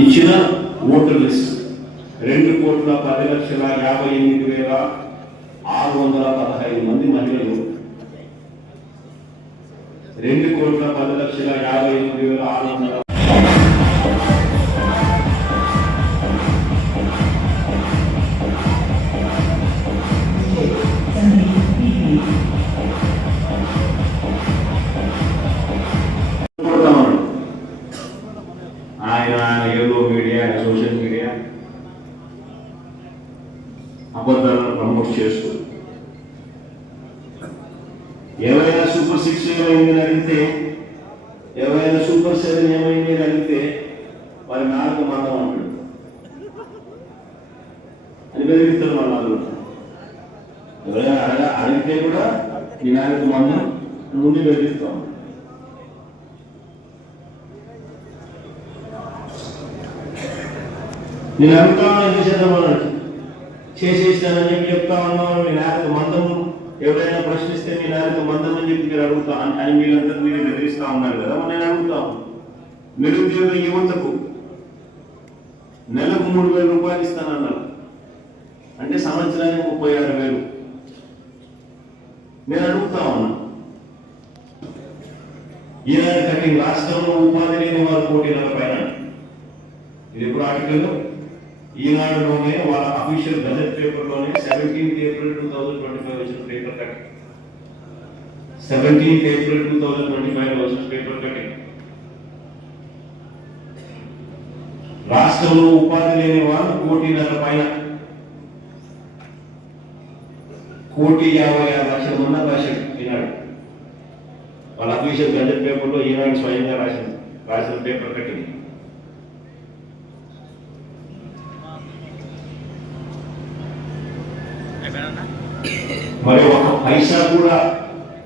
ఇచ్చిన voter list 2,10,58,615 మంది మహిళలు 2,10,58,615 ఆయన ఏదో మీడియా సోషల్ మీడియా అబద్ధాలను ప్రమోట్ చేస్తూ ఏమైనా సూపర్ 6 ఏమైంది అడిగితే, ఏమైనా సూపర్ 7 ఏమైంది అడిగితే వారి నాలుగు మందం అంటాడు అని బెదిరిస్తారు. వాళ్ళ ఎవరైనా అడిగితే కూడా ఈ నాలుగు మందం నుండి బెదిరిస్తాం. నేను అడుగుతా ఉన్నా ఏం చేద్దామన్నట్టు చేసేస్తానని చెప్పి చెప్తా ఉన్నాను. మీ నాలుగు మందం ఎవరైనా ప్రశ్నిస్తే మీ నాలుగు మందం అని చెప్పి మీరు అడుగుతా అని మీరంతా మీరు బెదిరిస్తా ఉన్నారు కదా. నేను అడుగుతాను, నిరుద్యోగ యువతకు నెలకు 3,000 రూపాయలు ఇస్తానన్నారు, అంటే సంవత్సరానికి 36,000. నేను అడుగుతా ఉన్నా, ఈనాడు కటింగ్ రాష్ట్రంలో ఉపాధి లేని వారు 1,40,000 పైన. ఇది ఎప్పుడు ఆర్టికల్ ఈనాడులోనే వాళ్ళ అఫీషియల్ బడ్జెట్ పేపర్లోనే 17th April 2025 వచ్చిన పేపర్ కటింగ్. 17th April 2025 వచ్చిన పేపర్ కటింగ్. రాష్ట్రంలో ఉపాధి లేని వాళ్ళు 1,50,000 పైన. 1,56,00,000 మంది రాశాడు ఈనాడు. వాళ్ళ అఫీషియల్ బడ్జెట్ పేపర్లో ఈనాడు స్వయంగా రాసిన పేపర్ కటింగ్. మరి ఒక పైసా కూడా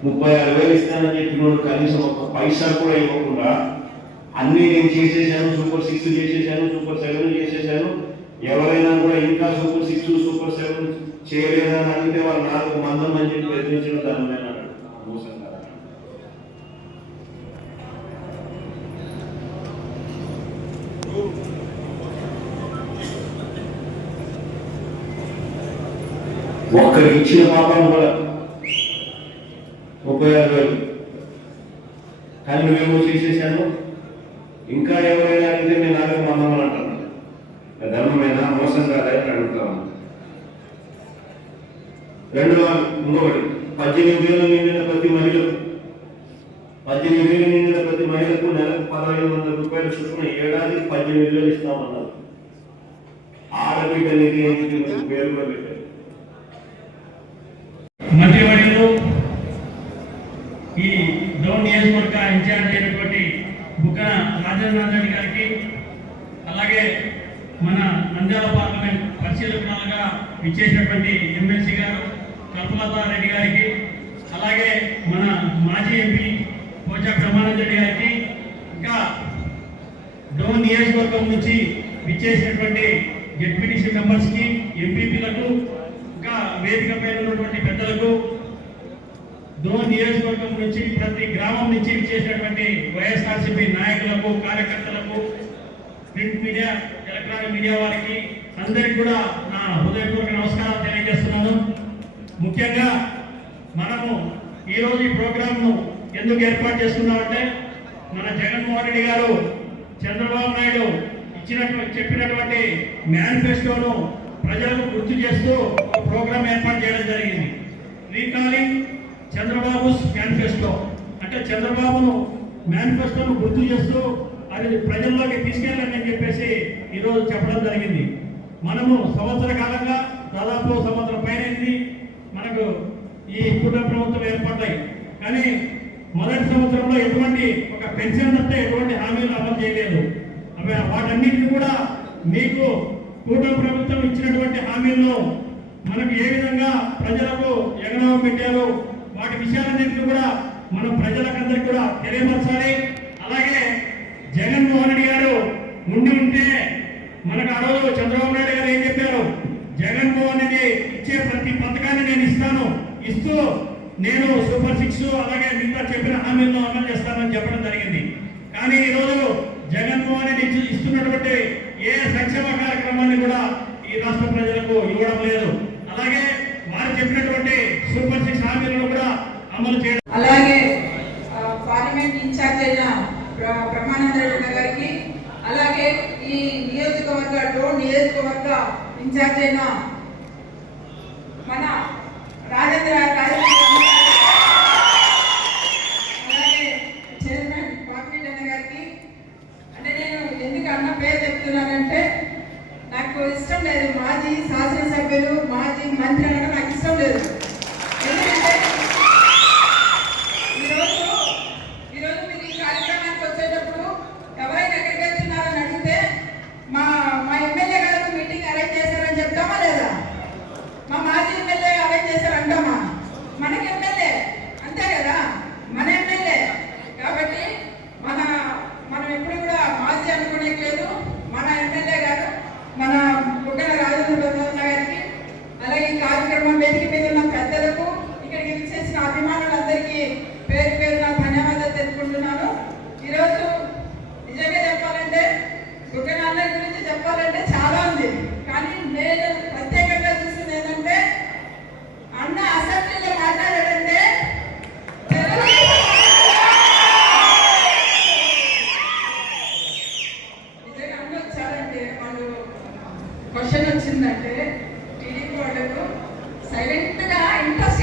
36,000 ఇస్తానని చెప్పినోడు కనీసం ఒక పైసా కూడా ఇవ్వకుండా అన్ని నేను చేసేసాను, సూపర్ 6 చేసేసాను, సూపర్ 7 చేసేసాను, ఎవరైనా కూడా ఇంకా సూపర్ 6 సూపర్ 7 చేయలేదని అడిగితే వాళ్ళు 4 మందం అని చెప్పి బెదిరించడం దానిపైన మోసం కదా. ఒక్కరికి ఇచ్చిన పాపం కూడా 36,000. కానీ నువ్వేమో చేసేసాను, ఇంకా ఎవరైనా అడిగితే నేను 4 మందం అంటాను. ధర్మమైన మోసం కాదని అడుగుతాను. ఇంకొకటి 18,000 నిండిన ప్రతి మహిళకు 18,000 నిండిన ప్రతి మహిళకు నెలకు 1,500 రూపాయలు చొప్పున ఏడాదికి 18,000 ఇస్తామన్నారు. ఆడబిడ్డ నిధి పేరు కూడా పెట్టారు. మంత్రివర్యులు ఈ డౌన్ నియోజకవర్గ ఇన్ఛార్జ్ అయినటువంటి బుక్కన రాజేంద్ర రెడ్డి గారికి, అలాగే మన నంద్యాల పార్లమెంట్ పరిశీలకులుగా ఇచ్చేసినటువంటి ఎమ్మెల్సీ గారు కల్పలతా రెడ్డి గారికి, అలాగే మన మాజీ ఎంపీ పోచా బ్రహ్మానంద రెడ్డి గారికి, ఇంకా డౌన్ నియోజకవర్గం నుంచి ఇచ్చేసినటువంటి జెడ్పీటీసీ మెంబర్స్కి, ఎంపీపీలకు, ఇంకా వేదిక పైన ఉన్నటువంటి పెద్దలకు, డోన్ నియోజకవర్గం నుంచి ప్రతి గ్రామం నుంచి చేసినటువంటి వైఎస్ఆర్సీపీ నాయకులకు, కార్యకర్తలకు, ప్రింట్ మీడియా, ఎలక్ట్రానిక్ మీడియా వారికి అందరికీ కూడా నా హృదయపూర్వక నమస్కారాలు తెలియజేస్తున్నాను. ముఖ్యంగా మనము ఈరోజు ఈ ప్రోగ్రాంను ఎందుకు ఏర్పాటు చేసుకున్నామంటే, మన జగన్మోహన్ రెడ్డి గారు చంద్రబాబు నాయుడు చెప్పినటువంటి మేనిఫెస్టోను ప్రజలకు గుర్తు చేస్తూ ఒక ప్రోగ్రాం ఏర్పాటు చేయడం జరిగింది. రీకాలింగ్ చంద్రబాబు మేనిఫెస్టో, అంటే చంద్రబాబును మేనిఫెస్టోను గుర్తు చేస్తూ అది ప్రజల్లోకి తీసుకెళ్ళండి అని చెప్పేసి ఈరోజు చెప్పడం జరిగింది. మనము సంవత్సర కాలంగా దాదాపు సంవత్సరం పైన మనకు ఈ కూటమి ప్రభుత్వం ఏర్పడ్డాయి. కానీ మొదటి సంవత్సరంలో ఎటువంటి ఒక పెన్షన్ తప్ప ఎటువంటి హామీలు అమలు చేయలేదు. వాటన్నిటిని కూడా మీకు కూటమి ప్రభుత్వం ఇచ్చినటువంటి హామీల్లో మనకు ఏ విధంగా ప్రజలకు ఎగనవం పెట్టారు, వాటి విషయాలన్నింటినీ కూడా మనం ప్రజలకందరికీ కూడా తెలియపరచాలి. అలాగే జగన్మోహన్ రెడ్డి గారు ఉంటే మనకు ఆ రోజు చంద్రబాబు నాయుడు గారు ఏం చెప్పారు, జగన్మోహన్ రెడ్డి ఇచ్చే ప్రతి పథకాన్ని నేను ఇస్తూ నేను సూపర్ 6 అలాగే మిగతా చెప్పిన హామీలను అమలు చేస్తానని చెప్పడం జరిగింది. కానీ ఈరోజు జగన్మోహన్ రెడ్డి ఇస్తున్నటువంటి కార్యక్రమాన్ని కూడా ఈ రాష్ట్ర ప్రజలకు ఇవ్వడం లేదు. అలాగే వారు చెప్పినటువంటి సూపర్ 6 హామీలను కూడా అమలు చేయడం. అలాగే పార్లమెంట్ ఇన్ఛార్జ్ అయిన బ్రహ్మానంద రెడ్డి గారికి, అలాగే ఈ డ్రోన్ నియోజకవర్గ ఇన్ఛార్జ్ అయిన మన రాజేంద్ర అలాగే చైర్మన్ పార్లమెంట్ అన్న గారికి. అంటే నేను ఎందుకు అన్న పేరు చెప్తున్నానంటే నాకు ఇష్టం లేదు, మాజీ శాసనసభ్యులు మాజీ మంత్రి అనడం నాకు ఇష్టం లేదు. ఎందుకంటే ఈరోజు మీరు ఈ కార్యక్రమానికి వచ్చేటప్పుడు ఎవరైనా ఎక్కడికి వెళ్తున్నారని అడిగితే మా ఎమ్మెల్యే గారు మీటింగ్ అరేంజ్ చేశారని చెప్తామా లేదా? మా మాజీ ఎమ్మెల్యే అరేంజ్ చేశారు అంటామా? మనకి ఎమ్మెల్యే అంతే కదా, మన ఎమ్మెల్యే కాబట్టి మనం ఎప్పుడు కూడా మాజీ అనుకునే లేదు. మన ఎమ్మెల్యే గారు మన బుగ్గన రాజేంద్ర గారికి, అలాగే ఈ కార్యక్రమం వేదిక మీద ఉన్న పెద్దలకు, ఇక్కడికి విచ్చేసిన అభిమానులందరికీ పేరు పేరున ధన్యవాదాలు తెలుపుకుంటున్నాను. ఈరోజు నిజంగా చెప్పాలంటే బుగ్గన అన్నయ్య గురించి చెప్పాలంటే చాలా ఉంది, కానీ నేను ప్రత్యేకంగా చూసింది ఏంటంటే అన్న అసెంబ్లీలో మాట్లాడాడంటే నిజంగా అన్న వచ్చారంటే వాళ్ళు క్వశ్చన్ వచ్చిందంటే టీడీపీ వాళ్ళకు సైలెంట్గా ఇంట్రెస్ట్